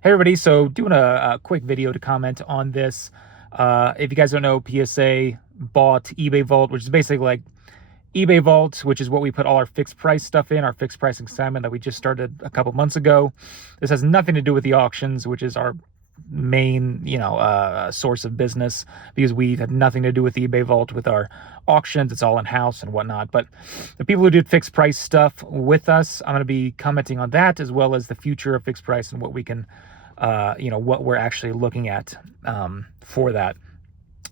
Hey everybody, so doing a quick video to comment on this. If you guys don't know, PSA bought eBay Vault, which is basically like eBay Vault, which is what we put all our fixed price stuff in, our fixed price consignment that we just started a couple months ago. This has nothing to do with the auctions, which is our main, source of business, because we had nothing to do with eBay Vault with our auctions. It's all in-house and whatnot. But the people who did fixed price stuff with us, I'm going to be commenting on that, as well as the future of fixed price and what we can what we're actually looking at for that.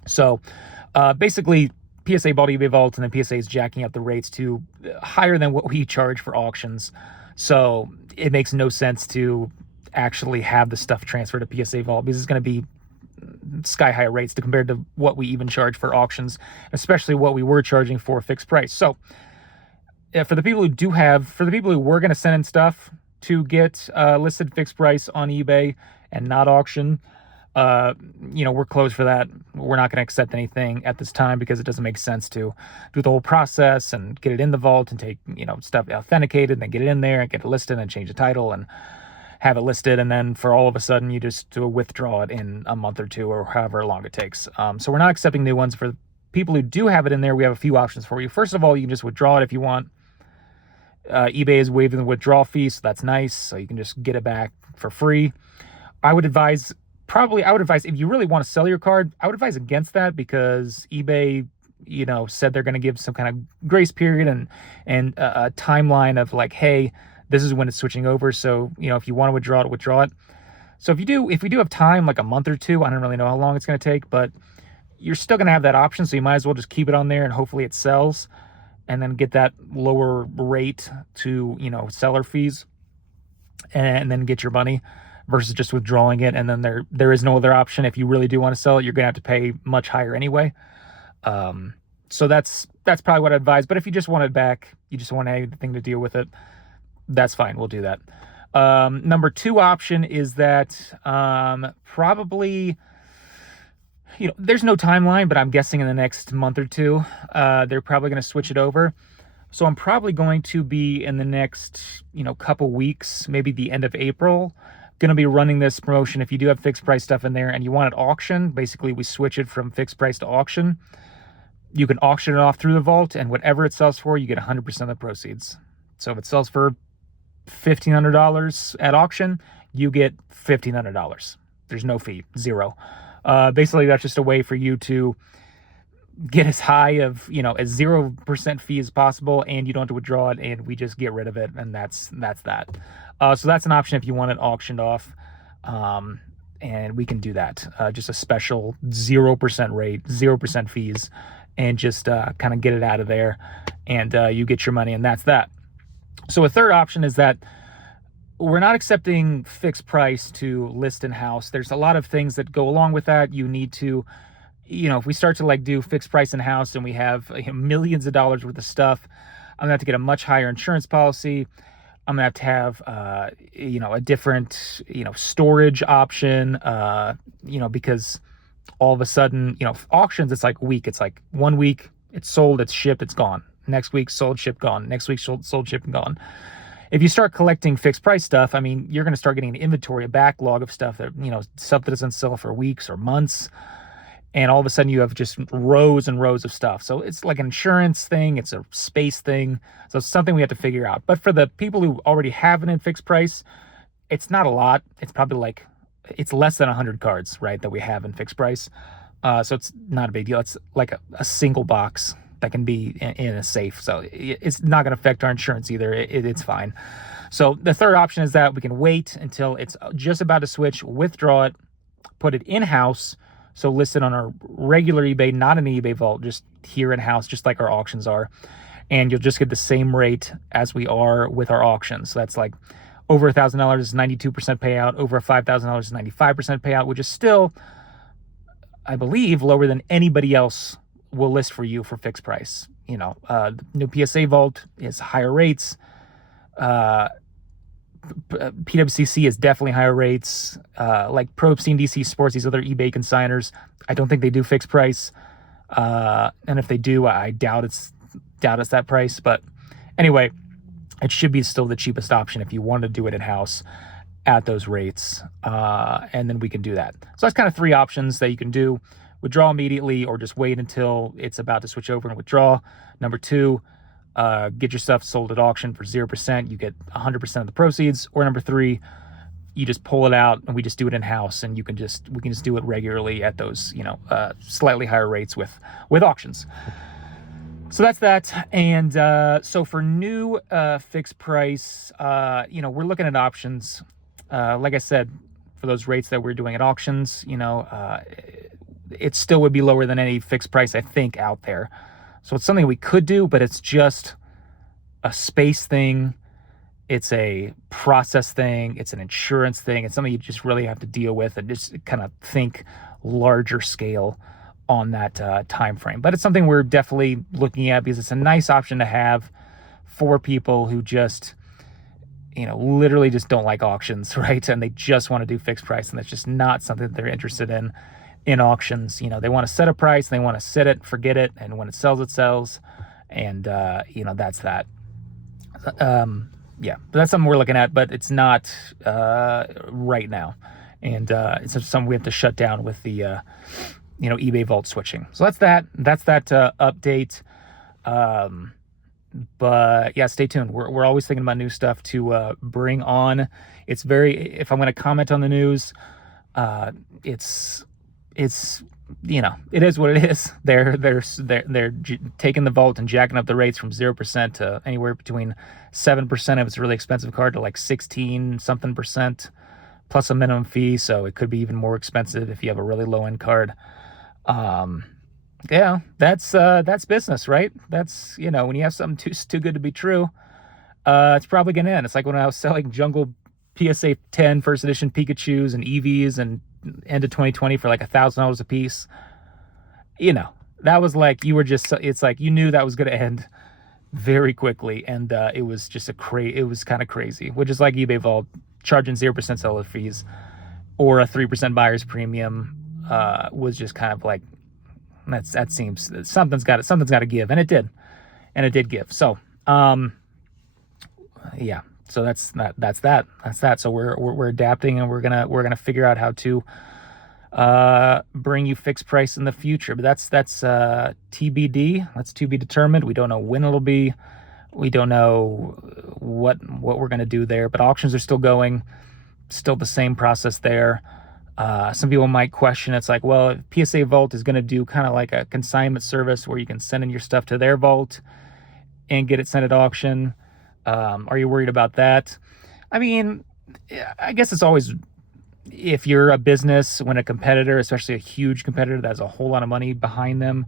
So basically, PSA bought eBay Vault, and then PSA is jacking up the rates to higher than what we charge for auctions. So it makes no sense to actually have the stuff transferred to PSA Vault, because it's going to be sky high rates compared to what we even charge for auctions, especially what we were charging for a fixed price. So for the people who were going to send in stuff to get listed fixed price on eBay and not auction, we're closed for that. We're not going to accept anything at this time, because it doesn't make sense to do the whole process and get it in the vault and take, stuff authenticated and then get it in there and get it listed and change the title and have it listed. And then for all of a sudden you just do a withdraw it in a month or two or however long it takes. So we're not accepting new ones. For people who do have it in there, we have a few options for you. First of all, you can just withdraw it if you want. eBay is waiving the withdrawal fee, so that's nice. So you can just get it back for free. I would advise if you really want to sell your card, I would advise against that, because eBay, said they're going to give some kind of grace period and a timeline of like, hey, this is when it's switching over. So, if you want to withdraw it. So if we do have time, like a month or two, I don't really know how long it's going to take, but you're still going to have that option. So you might as well just keep it on there and hopefully it sells, and then get that lower rate to, seller fees, and then get your money, versus just withdrawing it. And then there is no other option. If you really do want to sell it, you're going to have to pay much higher anyway. So that's probably what I advise. But if you just want it back, you just want anything to deal with it, that's fine. We'll do that. Number two option is that probably, there's no timeline, but I'm guessing in the next month or two, they're probably going to switch it over. So I'm probably going to be in the next, couple weeks, maybe the end of April, going to be running this promotion. If you do have fixed price stuff in there and you want it auction, basically we switch it from fixed price to auction. You can auction it off through the vault, and whatever it sells for, you get 100% of the proceeds. So if it sells for $1,500 at auction, you get $1,500. There's no fee, zero. Basically, that's just a way for you to get as high of, as 0% fee as possible, and you don't have to withdraw it, and we just get rid of it, and that's that. So that's an option if you want it auctioned off, and we can do that. Just a special 0% rate, 0% fees, and just kind of get it out of there, and you get your money, and that's that. So a third option is that we're not accepting fixed price to list in-house. There's a lot of things that go along with that. You need to, if we start to do fixed price in-house and we have millions of dollars worth of stuff, I'm gonna have to get a much higher insurance policy. I'm gonna have a different, storage option, because all of a sudden, auctions, it's like a week. It's like 1 week, it's sold, it's shipped, it's gone. Next week, sold, shipped, gone. Next week, sold, shipped, and gone. If you start collecting fixed price stuff, you're going to start getting an inventory, a backlog of stuff that, stuff that doesn't sell for weeks or months. And all of a sudden you have just rows and rows of stuff. So it's like an insurance thing. It's a space thing. So it's something we have to figure out. But for the people who already have it in fixed price, it's not a lot. It's probably it's less than 100 cards, right, that we have in fixed price. So it's not a big deal. It's like a single box that can be in a safe. So it's not going to affect our insurance either. It's fine. So the third option is that we can wait until it's just about to switch, withdraw it, put it in-house. So list it on our regular eBay, not an eBay vault, just here in-house, just like our auctions are. And you'll just get the same rate as we are with our auctions. So that's like over $1,000 is 92% payout, over $5,000 is 95% payout, which is still, I believe, lower than anybody else will list for you for fixed price. The new PSA vault is higher rates. PWCC is definitely higher rates. Like Pro Obscene DC Sports, these other eBay consigners, I don't think they do fixed price. And if they do, I doubt it's that price. But anyway, it should be still the cheapest option if you want to do it in-house. at those rates, and then we can do that. So that's kind of 3 options that you can do: withdraw immediately, or just wait until it's about to switch over and withdraw. Number 2, get your stuff sold at auction for 0%. You get 100% of the proceeds. Or number 3, you just pull it out and we just do it in-house, and we can just do it regularly at those, slightly higher rates with auctions. So that's that. And so for new fixed price, we're looking at options. Like I said, for those rates that we're doing at auctions, it still would be lower than any fixed price, I think, out there. So it's something we could do, but it's just a space thing. It's a process thing. It's an insurance thing. It's something you just really have to deal with and just kind of think larger scale on that time frame. But it's something we're definitely looking at, because it's a nice option to have for people who just, literally just don't like auctions, right? And they just want to do fixed price, and that's just not something that they're interested in auctions. They want to set a price, and they want to set it, forget it, and when it sells, it sells. And that's that. But that's something we're looking at, but it's not right now. And it's something we have to shut down with the eBay Vault switching. So that's that update. But yeah, stay tuned. We're always thinking about new stuff to bring on. If I'm going to comment on the news, it's it is what it is. They're taking the Vault and jacking up the rates from 0% to anywhere between 7% if it's a really expensive card to like 16 something percent plus a minimum fee. So it could be even more expensive if you have a really low end card. That's business, right? That's, when you have something too good to be true, it's probably gonna end. It's like when I was selling Jungle PSA 10 first edition Pikachus and Eevees and end of 2020 for like $1,000 a piece. That was like, it's like you knew that was going to end very quickly, and it was just it was kind of crazy, which is like eBay Vault charging 0% seller fees or a 3% buyer's premium was just kind of like, that seems something's got to give, and it did give. So yeah. So that's that. So we're adapting, and we're gonna figure out how to bring you fixed price in the future. But that's TBD. That's to be determined. We don't know when it'll be. We don't know what we're gonna do there. But auctions are still going. Still the same process there. Some people might question. It's like, well, if PSA Vault is gonna do kind of like a consignment service where you can send in your stuff to their vault and get it sent at auction. Are you worried about that? I mean, I guess it's always, if you're a business, when a competitor, especially a huge competitor that has a whole lot of money behind them,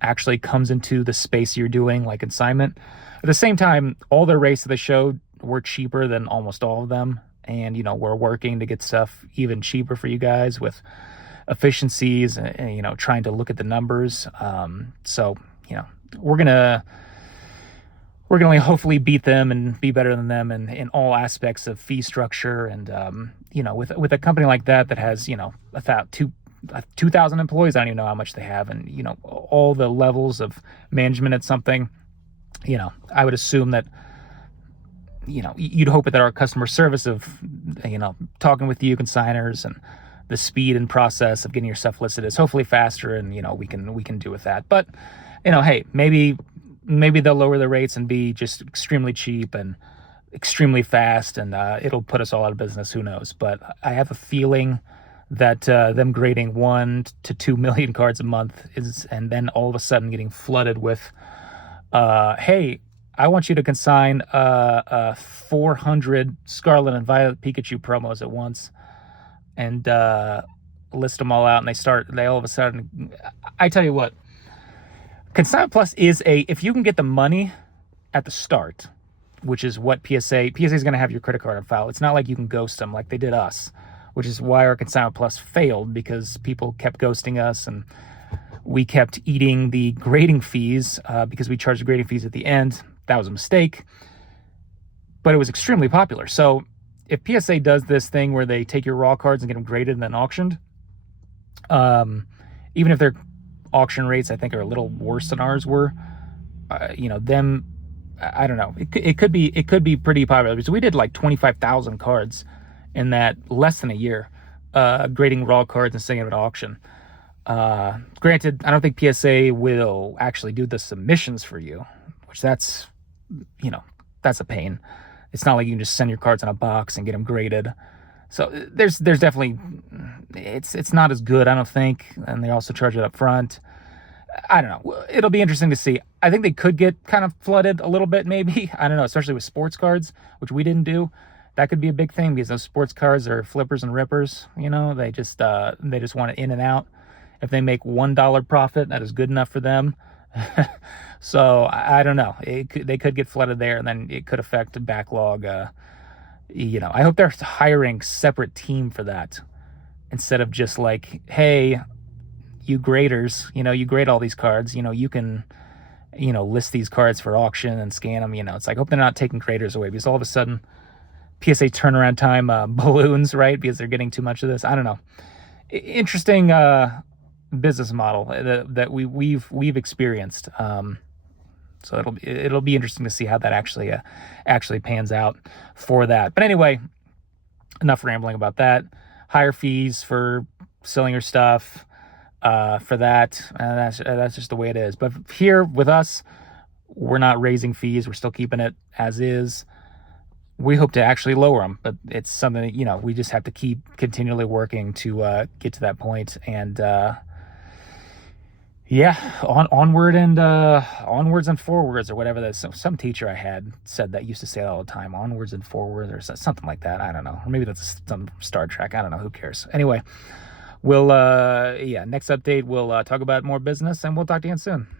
actually comes into the space you're doing, like consignment. At the same time, all their rates that they showed were cheaper than almost all of them. And, we're working to get stuff even cheaper for you guys with efficiencies and trying to look at the numbers. So, we're going to hopefully beat them and be better than them in all aspects of fee structure. And, with a company like that has, about 2,000 employees, I don't even know how much they have. And, all the levels of management at something, I would assume that, you'd hope that our customer service of, talking with you consigners and the speed and process of getting your stuff listed is hopefully faster. And, we can do with that. But, hey, maybe they'll lower the rates and be just extremely cheap and extremely fast, and it'll put us all out of business. Who knows? But I have a feeling that them grading 1 to 2 million cards a month and then all of a sudden getting flooded with, hey, I want you to consign 400 Scarlet and Violet Pikachu promos at once, and list them all out, and they all of a sudden, I tell you what, Consignment Plus is if you can get the money at the start, which is what PSA is going to have your credit card on file. It's not like you can ghost them like they did us, which is why our Consignment Plus failed, because people kept ghosting us and we kept eating the grading fees because we charged the grading fees at the end. That was a mistake, but it was extremely popular. So if PSA does this thing where they take your raw cards and get them graded and then auctioned, even if their auction rates, I think, are a little worse than ours were, them I don't know. It could be pretty popular because we did like 25,000 cards in that less than a year, grading raw cards and sending it at auction. Granted, I don't think PSA will actually do the submissions for you, which that's, you know, that's a pain. It's not like you can just send your cards in a box and get them graded. So there's definitely, it's not as good, I don't think. And they also charge it up front. I don't know. It'll be interesting to see. I think they could get kind of flooded a little bit, maybe. I don't know, especially with sports cards, which we didn't do. That could be a big thing because those sports cards are flippers and rippers. You know, they just want it in and out. If they make $1 profit, that is good enough for them. So I don't know. They could get flooded there, and then it could affect the backlog. You know, I hope they're hiring separate team for that instead of just like, hey, you graders, you know, you grade all these cards, you know, you can, you know, list these cards for auction and scan them. You know, it's like, I hope they're not taking graders away because all of a sudden PSA turnaround time balloons, right? Because they're getting too much of this. I don't know. Interesting business model that we've experienced. So it'll be interesting to see how that actually pans out for that. But anyway, enough rambling about that. Higher fees for selling your stuff for that. That's just the way it is. But here with us, we're not raising fees. We're still keeping it as is. We hope to actually lower them, but it's something that, you know, we just have to keep continually working to get to that point. And yeah, onwards and forwards, or whatever. That some teacher I had said that used to say that all the time, onwards and forwards, or something like that. I don't know, or maybe that's some Star Trek. I don't know. Who cares? Anyway, we'll next update we'll talk about more business, and we'll talk to you again soon.